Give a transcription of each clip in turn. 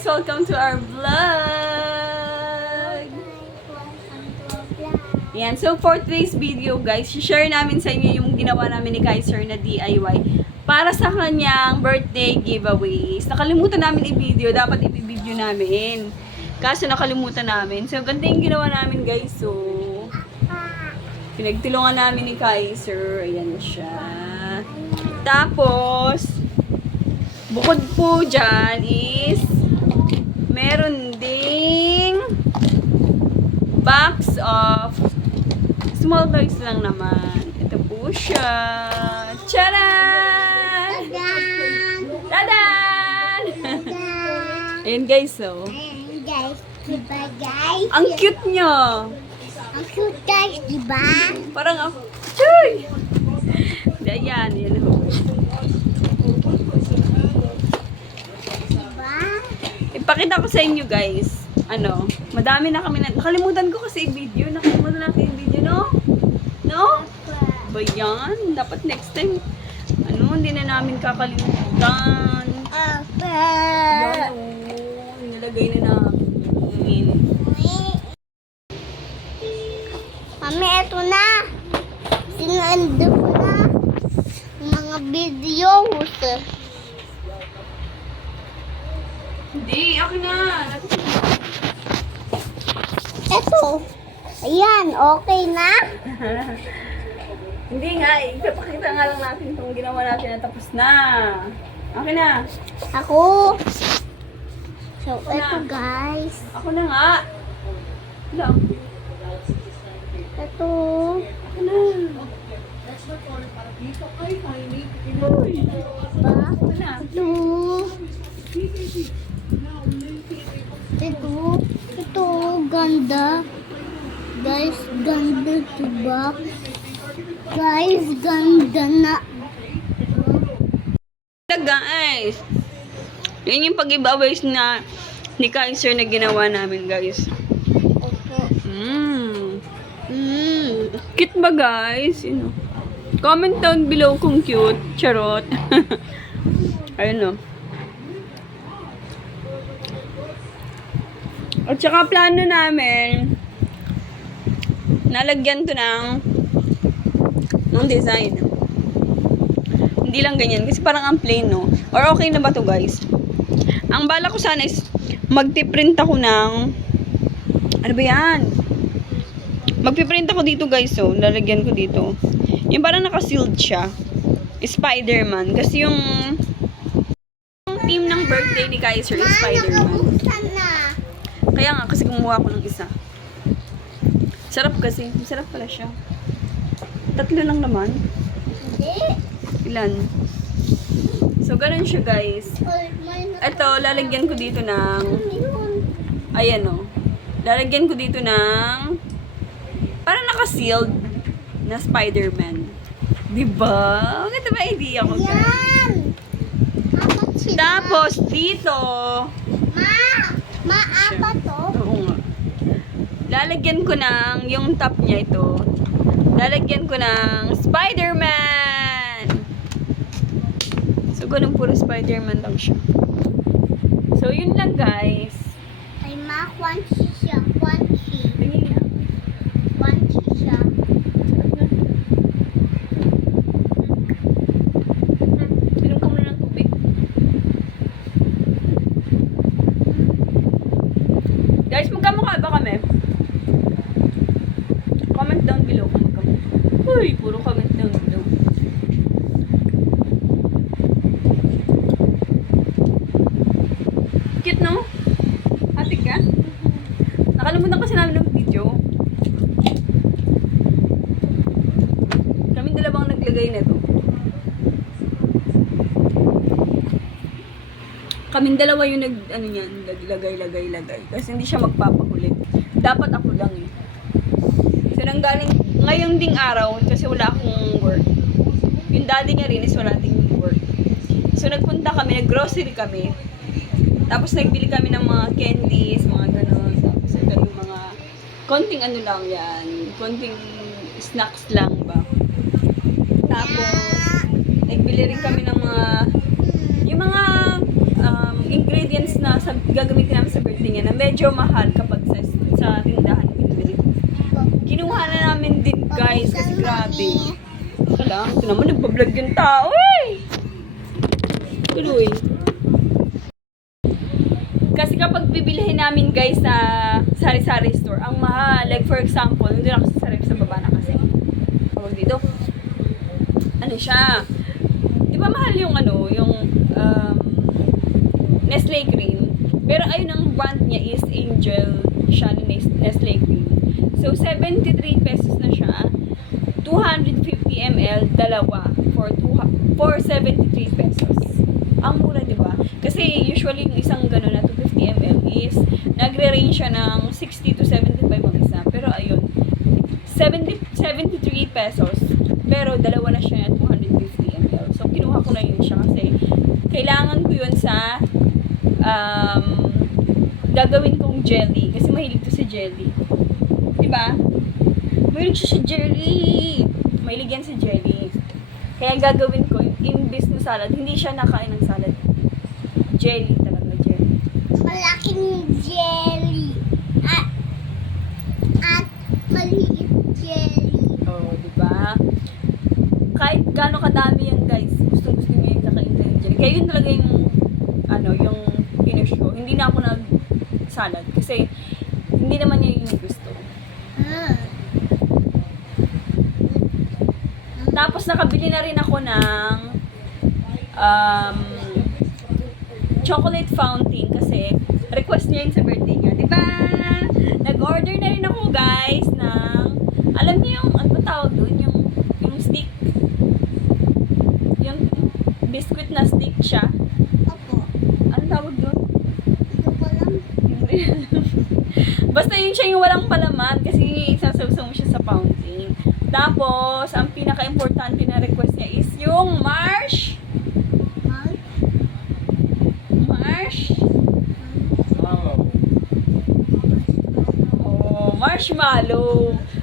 guys! Welcome to our vlog! Yan. So, for today's video, guys, share namin sa inyo yung ginawa namin ni Kaiser na DIY para sa kanyang birthday giveaways. Nakalimutan namin i-video. Dapat i-video namin. Kaso nakalimutan namin. So, ganda yung ginawa namin, guys. So, pinagtulungan namin ni Kaiser. Ayan siya. Tapos, bukod po dyan is meron ding box of small toys lang naman. Ito po siya. Tcharan! Tadan! Ayan guys, so. Ayan guys, diba guys? Ang cute nyo. Ang cute guys, diba? Parang ako. Chuy! Ayan, yan ho. Diba? Ipakita ko sa inyo guys. Ano, madami na kami na. Nakalimutan ko kasi i-video. Nakalimutan natin i-video, no? No? Ba yan? Dapat next time. Ano, hindi na namin kakalimutan. Yan o. Nilagay na namin. Mami, eto na. Sinando ko na yung mga videos. Hindi, ako na. Eto. Ayan, okay na. Hindi nga, ipapakita nga lang natin itong ginawa natin na tapos na. Okay na. Ako. So, eto guys. Ako na nga. Wala. Eto. Ako na. Uy. Diba? Ako na. Ito. Ito. Ito. Ganda. Guys, ganda diba? Guys, ganda na. Guys, yun yung pag-giveaways na ni Kaiser na ginawa namin guys. Opo. Cute ba guys? You know. Comment down below kung cute. Charot. Ayun o. At saka plano namin nalagyan to ng design. Hindi lang ganyan. Kasi parang ang plain, no? Or okay na ba to guys? Ang bala ko sana is magpiprint ako ng ano ba yan? Magpiprint ako dito guys, so lalagyan ko dito. Yung parang naka-sealed siya. Spider-Man. Kasi yung theme ng birthday ni Kaiser is Spider-Man. Nabuksan na. Kaya nga, kasi kumuha ko ng isa. Sarap kasi. Masarap pala siya. 3 lang naman. Hindi. Ilan? So, ganun siya guys. Ito, lalagyan ko dito ng ayan o. Lalagyan ko dito ng parang naka-sealed na Spider-Man. Diba? Maganda ba idea ko guys? Yan. Apat sila. Tapos, dito. Apat to. Oo nga. Lalagyan ko ng yung top niya ito. Lalagyan ko ng Spider-Man. So, ganun puro Spider-Man lang siya. So, yun lang guys. Ay, kwansi siya. Kwansi. Tingin na. Kwansi siya. Inom ka muna ng tubig. Guys, magkamukha ba kami? Comment down below kung magkamukha. Uy, puro comment down below. Cute, no? Hatik ka? Nakalimutan kasi namin ng video. Kaming dalawang naglagay na to. Kaming dalawa yung naglagay. Kasi hindi siya magpapakulit. Dapat ako lang eh. So, nanggaling ngayong ding araw, kasi wala akong work. Yung daddy niya rin is wala ding work. So, nagpunta kami, nag-grocery kami. Tapos, nagbili kami ng mga candies, mga ganon. Tapos, yung mga konting ano lang yan. Konting snacks lang ba. Tapos, nagbili rin kami ng mga, yung mga ingredients ingredients na gagamitin namin sa birthday niya na medyo mahal kapag sa tindahan pinili. Kinuha na namin din guys kasi grabe. Kala, ito naman nagbablog yung tao eh. Tuloy. Kasi kapag bibilihin namin guys sa sari-sari store, ang mahal. Like for example, nandun ako sa sarip sa baba na kasi. Tawag dito. Ano siya? Di ba mahal yung Nestle cream? Pero ayun ang brand niya is Angel siya ni Nestle cream. So 73 pesos na siya. 250 ml, dalawa for 73 pesos. Ang mura, di ba? Kasi usually yung isang gano'n na 250 ml is nagre-range siya ng 60 to 75 ang isa. Pero ayun, 73 pesos. Pero dalawa na siya na 250 ml. So kinuha ko na yun siya kasi kailangan ko yun sa gagawin kong jelly. Kasi mahilig to sa jelly. Diba? Mahilig siya sa jelly. Mahilig yan sa jelly. Kaya gagawin ko, imbis na salad, hindi siya nakain ng salad. Jelly talaga, jelly. Malaking jelly. At maliit jelly. Oh, diba? Kahit gaano kadami yan, guys. Gusto niya yung kakain ng jelly. Kaya yun talaga yung finish ko. Hindi na ako nag-salad. Kasi, hindi naman niya yung gusto. Tapos nakabili na rin ako ng chocolate fountain kasi request niya yun sa birthday niya. Diba? Nag-order na rin ako guys ng, alam niyo yung, ano ba tawag doon? Yung stick. Yung biscuit na stick siya. Opo. Ano tawag doon? Ito ko lang. Basta yun siya yung walang palaman kasi isasawsaw mo siya sa fountain. Tapos, ang pinaka-importante na request niya is yung marshmallow.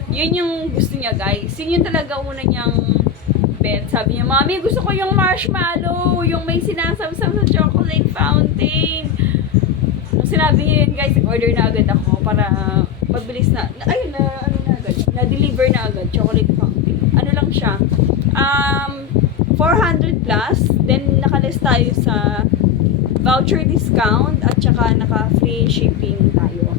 Yun yung gusto niya, guys. Yun yung talaga una niyang bet. Sabi niya, Mami, gusto ko yung marshmallow. Yung may sinasawsaw sa chocolate fountain. Nung sinabi niya yun, guys, order na agad ako para mabilis na. Ayun, na-deliver na agad. Chocolate fountain. Ano lang siya? 400 plus. Then, nakalist tayo sa voucher discount at saka naka-free shipping tayo.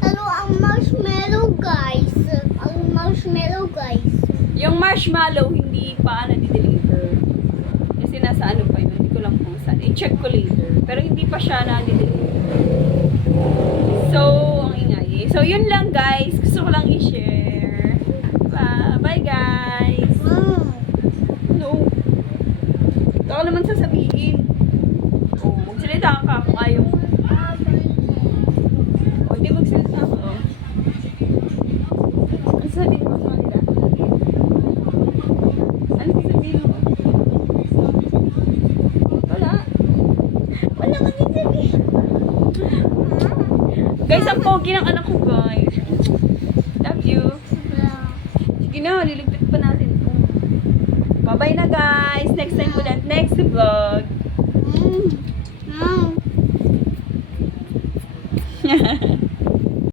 Ano ang marshmallow, guys? Ang marshmallow, guys. Yung marshmallow, hindi pa na-deliver. Kasi nasa ano pa yun. Hindi ko lang kung saan. I-check ko later. Pero hindi pa siya na-deliver. So, ang ingay. So, yun lang guys. Gusto ko lang i-share. Bye guys. No. Ito ko naman sasabihin. Oh, magsalita ka kung ayaw mo. Oh, hindi magsalita ako. Ano sabihin mo sa kanila? Ano sabihin mo? Wala. Wala kang sabihin. Guys, ang pogi ng anak ko, guys. Love you. Sige na, liligpit pa natin. Bye-bye na, guys. Next time ulit. Next vlog. Mm.